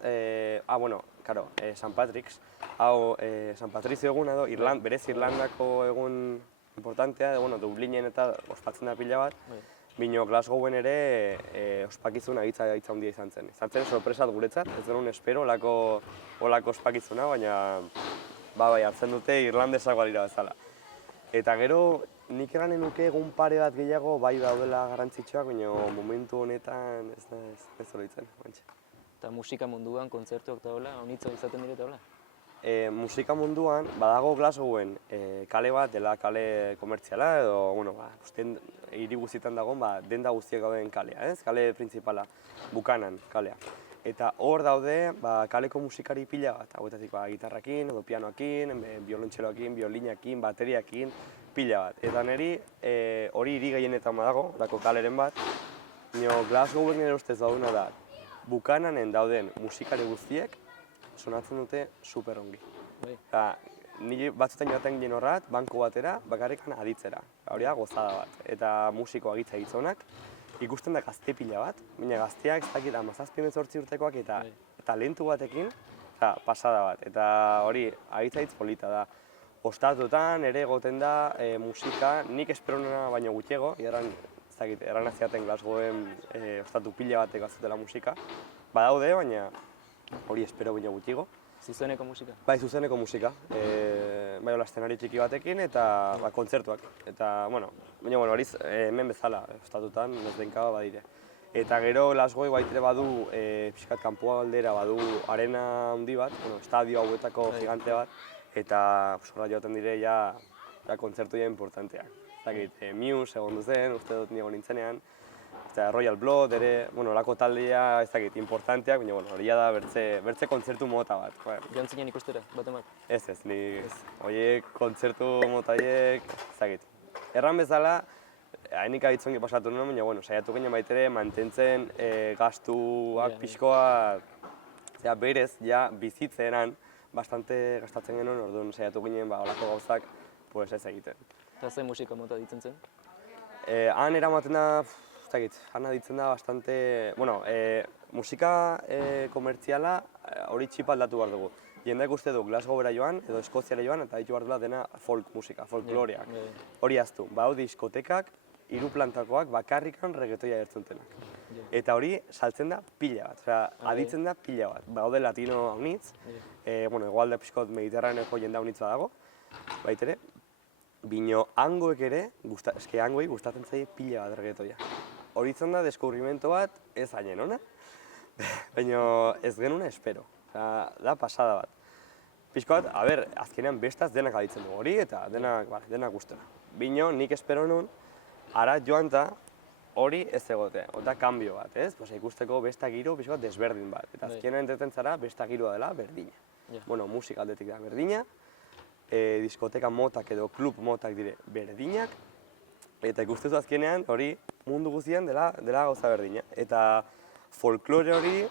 San Patrick's, San Patrizio eguna edo, berez Irlandako egun importantea, Dublinen eta ospatzen da pila bat, bino Glasgowen ere ospakizuna hitza handia izan zen. Izan zen sorpresat guretzat, ez genuen espero olako ospakizuna, baina bai hartzen dute irlandesak balira bezala. Eta gero, nik eranen nuke egun pare bat gehiago bai daudela garrantzitsuak, baina momentu honetan ez oroitzen. Eta musika munduan, kontzertuak eta hola, honitza izaten dire eta hola? Musika munduan, badago Glasgowen kale bat, dela kale komertziala, edo, usten hiri guztietan dagoen, denda guztiak gauden kalea, ez? Kale printzipala, Bukanan kalea. Eta hor daude kaleko musikari pila bat, hauetatik gitarrakin, edo pianoakin, biolontxeloakin, biolinakin, bateriakin, pila bat. Eta niri hori hiri gehienetan badago, dako kaleren bat, Glasgowen nire ustez dauduna da, Bukananen dauden musikari guztiek sonatzen dute super ongi. Niri batzutan joaten ginen horrat, banko batera, bakarrikan aditzera. Hori da gozada bat. Eta musiko agitza gitzonak, ikusten da gazte pila bat, baina gazteak ez dakit 17-18 urtekoak eta talentu batekin, pasada bat. Eta hori agitza polita da. Ostatutan ere egoten da musika, nik espero nuena baino gutxiego, erran aziaten Glasgowen ostatu pila batek azutela musika. Badaude, baina hori espero baino gutxiego. Zuzeneko musika? Bai, zuzeneko musika. Bai, hola, eszenari txiki batekin eta kontzertuak. Eta, baina hori hemen bezala, ostatutan, noizdenka badire. Eta gero Glasgow baitere badu, pixkat kanpoa aldera badu arena handi bat, estadio hauetako gigante bat, eta horra joaten dire kontzertu importanteak. Muse egon duzen, uste dut nigo nintzenean, eta Royal Blood ere, olako taldea importanteak, baina hori da bertze kontzertu mota bat. Joan zinen ikustera, bat emat? Ez, horiek kontzertu motaiek, erran bezala, hainik agitzongi pasatu nuen, baina saiatu ginen baitere mantentzen gastuak pixkoa berez, bizitzeran, bastante gastatzen genuen, orduan saiatu ginen olako gauzak ez egiten. Eta zen musika mota ditzen zen? Han eramaten da, han ditzen da bastante, musika komertziala hori txipa aldatu behar dugu. Jendeak uste du Glasgowera joan edo Eskoziara joan eta ditu behar dela dena folk musika, folkloreak. Hori aztu, bau diskotekak, 3 plantakoak bakarrikan reggaetoia ertzutenak. Eta hori saltzen da pila bat, aditzen da pila bat. Baude latino haunitz, egoalde pixkot mediterraneoko jende haunitza dago, baitere. Bino hangoek ere, hangoei gustatzen zaie pila bat reggaetoia. Hori izan da deskubrimento bat ez hainen, ona? Baina ez genuna espero, da pasada bat. Pixko bat, azkenean bestaz denak aditzen dugu hori eta denak gustera. Bino nik espero nun, ara joan da hori ez egotea, eta kanbio bat, ez? Ikusteko besta giro pixko bat desberdin bat. Eta azkenean entetzen zara besta giroa dela berdina. Musika aldetik da berdina, diskoteka motak edo klub motak dire berdinak, eta ikustezu azkenean hori mundu guztian dela gauza berdina. Eta folklore hori,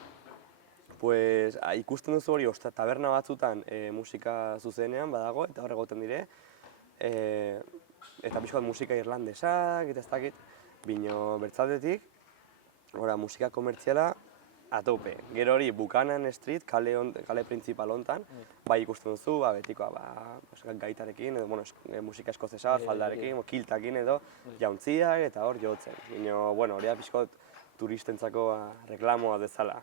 ikusten duzu hori taberna batzutan musika zuzenean badago, eta hor egoten dire, eta pixko bat musika irlandesak, eta ez dakit, bino bertzaldetik, musika komertziala a tope. Gero hori Buchanan Street, kale printzipal hontan, bai ikusten duzu, betikoa gaitarekin, musika eskozesa, faldarekin, kiltakin edo, jauntziak eta hor jotzen. Hori da pixkot turistentzako reklamoa bezala,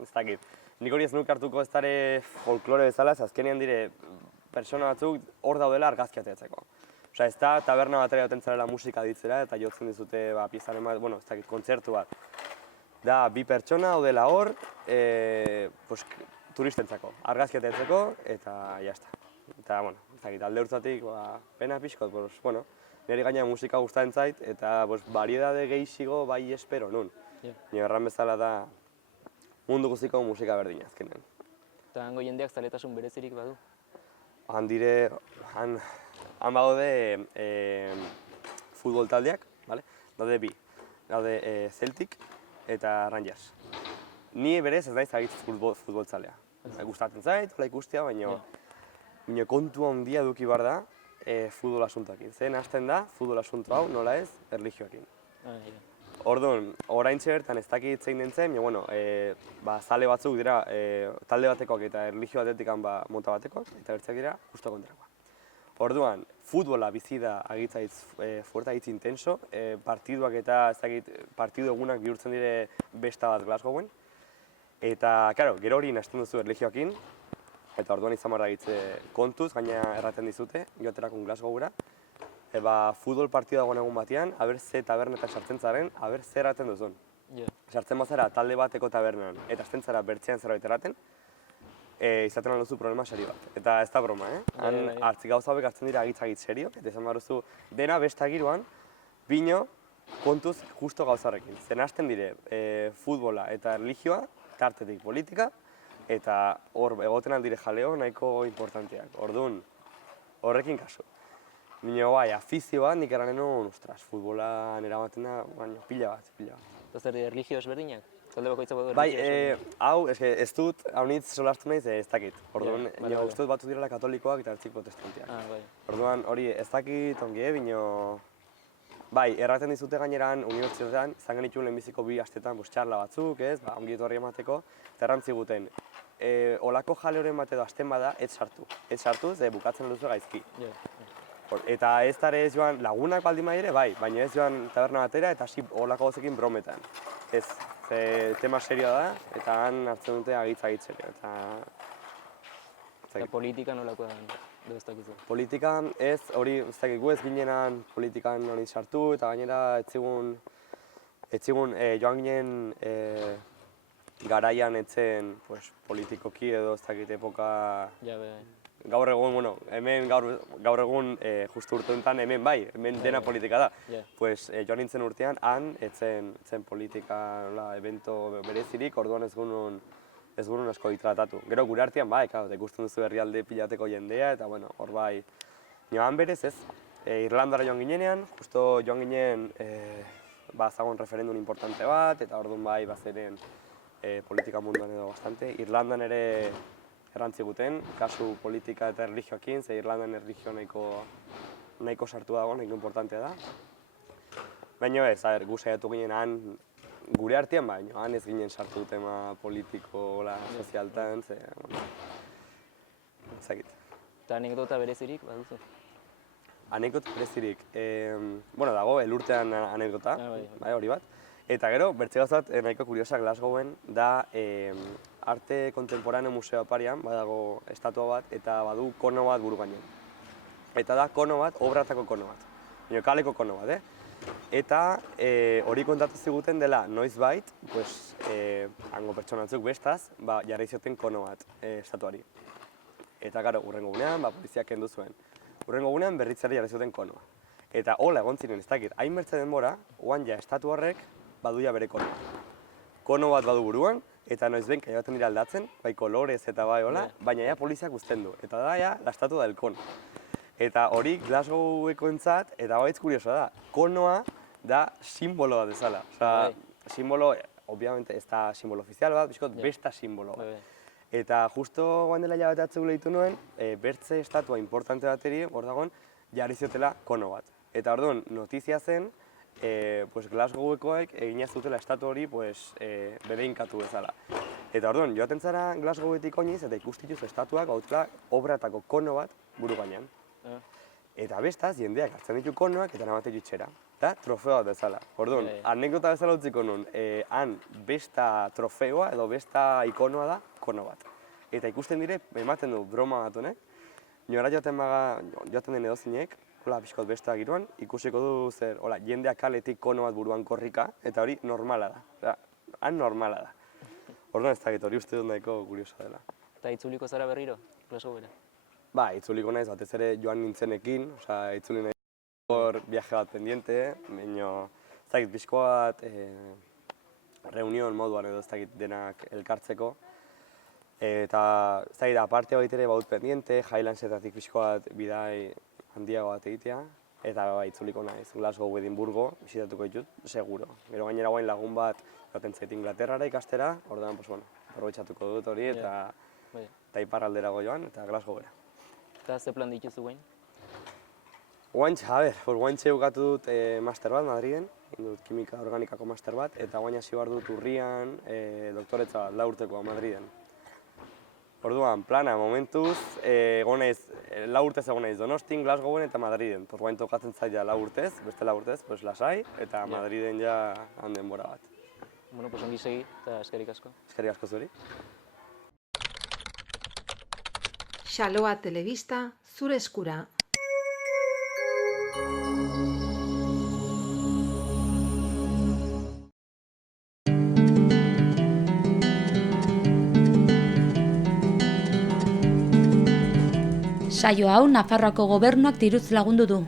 ez dakit. Nik hori ez nuk hartuko ez dara folklore bezala, azkenean dire pertsona batzuk hor daudela argazki ateratzeko. Ez da taberna batera joten zarela musika ditzera eta jotzen dizute piezaren bat, ez dakit, kontzertu bat. Da, 2 pertsona daudela hor, turistentzako, argazki ateratzeko eta jazta. Eta, alde urtzatik, pena pixkot, niri gaina musika gustatzen zait eta variedade gehiago bai espero nun. Baina erran bezala da mundu guztiko musika berdina azkenean. Eta hango jendeak zaletasun berezirik badu? Han badaude futbol taldeak, vale? Daude bi. Daude Celtic eta Rangers. Ni berez ez naiz agitz futbol zalea. Gustatzen zait, hola ikustea, baina kontu handia eduki behar da futbol asuntoekin. Zen hasten da futbol asunto hau, nola ez, erlijioekin. Orduan, oraintxe bertan ez dakit zein dintzen, zale batzuk dira talde batekoak eta erlijio batetik mota batekoak, eta bertzeak dira justo kontrakoa. Orduan, futbola bizi da agitzaitz fuerte agitz intenso, partiduak eta ez dakit partidu egunak bihurtzen dire besta bat Glasgowen. Eta, karo, gero hori nahasten duzu erlijioekin, eta orduan izan behar agitze kontuz, gaina erraten dizute, joaterakun Glasgowera. Futbol partida dagoen egun batean, aber ze tabernetan sartzen zaren, aber ze erraten duzun. Sartzen bazara talde bateko tabernan eta hasten zara bertzean zerbait erraten, izaten duzu problema serio bat. Eta ez da broma, Han gauza hauek hartzen dira agitz serio, eta izan behar duzu dena besta giroan, bino kontuz justo gauzarekin. Zen hasten dire futbola eta erlijioa, tartetik politika, eta hor egoten aldire jaleo nahiko importanteak. Orduan, horrekin kasu. Baina afizioa nik eranen nuen, futbolan eramaten da, pila bat. Eta zer erlijio ezberdinak? Talde bakoitza badu Bai, erlijio ezberdinak? hau, ez dut, hau nitz solartu nahiz ez dakit. Orduan, uste dut batzu direla katolikoak eta ertzik protestantiak. Orduan, hori ez dakit ongi, bino... Bai, erraten dizute gaineran, unibertsitatean, izan genituen lehenbiziko bi astetan txarla batzuk, ongi etorri emateko, eta errantzi guten. Olako jale horren bat edo hasten bada, ez sartu. Ez sartu, ze bukatzen duzu gaizki. Eta ez dara ez joan lagunak baldin ere, bai, baina ez joan taberna batera eta hasi olako gozekin brometan. Ez, tema serioa da, eta han hartzen dute agitz serio. Eta politika nolako da, ez dakizu? Politikan ez, hori ez dakik gu ez ginenan politikan hori sartu, eta gainera ez zigun joan ginen garaian etzen politikoki edo ez dakit epoka... Gaur egun, hemen gaur egun justu urte honetan hemen bai, hemen dena politika da. Joan nintzen urtean, han etzen politika evento berezirik, orduan ez gunun asko ditratatu. Gero gure artean bai, ikusten duzu herrialde pilateko jendea, eta hor bai. Han berez ez, Irlandara joan ginenean, justo joan ginen zagon referendum importante bat, eta orduan bai bazeren politika munduan edo bastante. Irlandan ere errantzi guten, kasu politika eta erlijioekin, ze Irlandan erlijio nahiko sartu dago, nahiko importantea da. Baina ez, gu saiatu ginen han, gure artean baino, han ez ginen sartu tema politiko, sozialtan, ze, ezakit. Eta anekdota berezirik, baduzu? Anekdota berezirik, dago, elurtean anekdota, hori bat. Eta gero, bertze gauzat nahiko kuriosa Glasgowen da Arte Kontemporane Museo Parian, badago estatua bat, eta badu kono bat buru gainean. Eta da kono bat, obratako kono bat, kaleko kono bat, Eta hori kontatu ziguten dela noizbait, hango pertsonatzuk bestaz, jarri zioten kono bat estatuari. Eta gero, urrengo gunean, poliziak kendu zuen. Urrengo gunean berritzari jarri zioten konoa. Eta hola egon ziren ez dakit, hain bertze denbora, oan ja estatu horrek baduia bere konoa. Kono bat badu buruan, eta noizben kaiatzen dira aldatzen, bai kolorez eta bai hola, baina ja poliziak uzten du. Eta da ja, la estatua del kono. Eta hori Glasgoweko entzat, eta baitz kuriosoa da, konoa da simbolo bat bezala. Osa, simbolo, obviamente ez da simbolo ofizial bat, bizkot besta simbolo bat. Eta justo guan dela jabete atzegu lehitu nuen, bertze estatua importante bateri, hor dagoen, jarri ziotela kono bat. Eta orduan, notizia zen, Glasgowekoek egina zutela estatu hori bere inkatu bezala. Eta orduan, joaten zara Glasgowetik oiniz eta ikustituz estatuak gautela obratako kono bat buru gainean. Eta bestaz, jendeak hartzen ditu konoak eta namate jutxera. Eta trofeo bat bezala. Orduan, anekdota bezala utziko nun, han besta trofeoa edo besta ikonoa da kono bat. Eta ikusten dire, ematen du broma bat honek, nora joaten den edozinek, pixkot besta giroan, ikusiko du zer, jendeak kaletik kono bat buruan korrika, eta hori normala da. Han normala da. Orduan ez dakit, hori uste dut nahiko kuriosa dela. Eta itzuliko zara berriro, Glasgowera? Ba, itzuliko naiz, batez ere joan nintzenekin, itzuli nahi hor viaje bat pendiente, baina ez dakit, pixko bat reunion moduan edo ez dakit denak elkartzeko. Eta ez dakit, aparte hori ere baut pendiente, Highlandsetatik pixko bat bidai handiago bat egitea. Eta itzuliko naiz, Glasgow, Edimburgo, bisitatuko ditut, seguro. Gero gainera guain lagun bat joaten zait Inglaterrara ikastera, orduan, aprobetxatuko dut hori eta iparralderago joan, eta Glasgowera. Eta ze plan dituzu guain? Guaintxe bukatu dut master bat Madriden, egin dut kimika organikako master bat, eta guain hasi behar dut urrian doktoretza bat 4 urtekoa Madriden. Orduan, plana, momentuz, 4 urtez egon naiz Donostin, Glasgowen eta Madriden. Guain tokatzen zaila 4 urtez, beste 4 urtez, lasai, eta Madriden ja han denbora bat. Bueno, pues ongi segi eta eskerrik asko. Eskerrik asko zuri. Xaloa Telebista, zure eskura. Saio hau Nafarroako Gobernuak diruz lagundu du.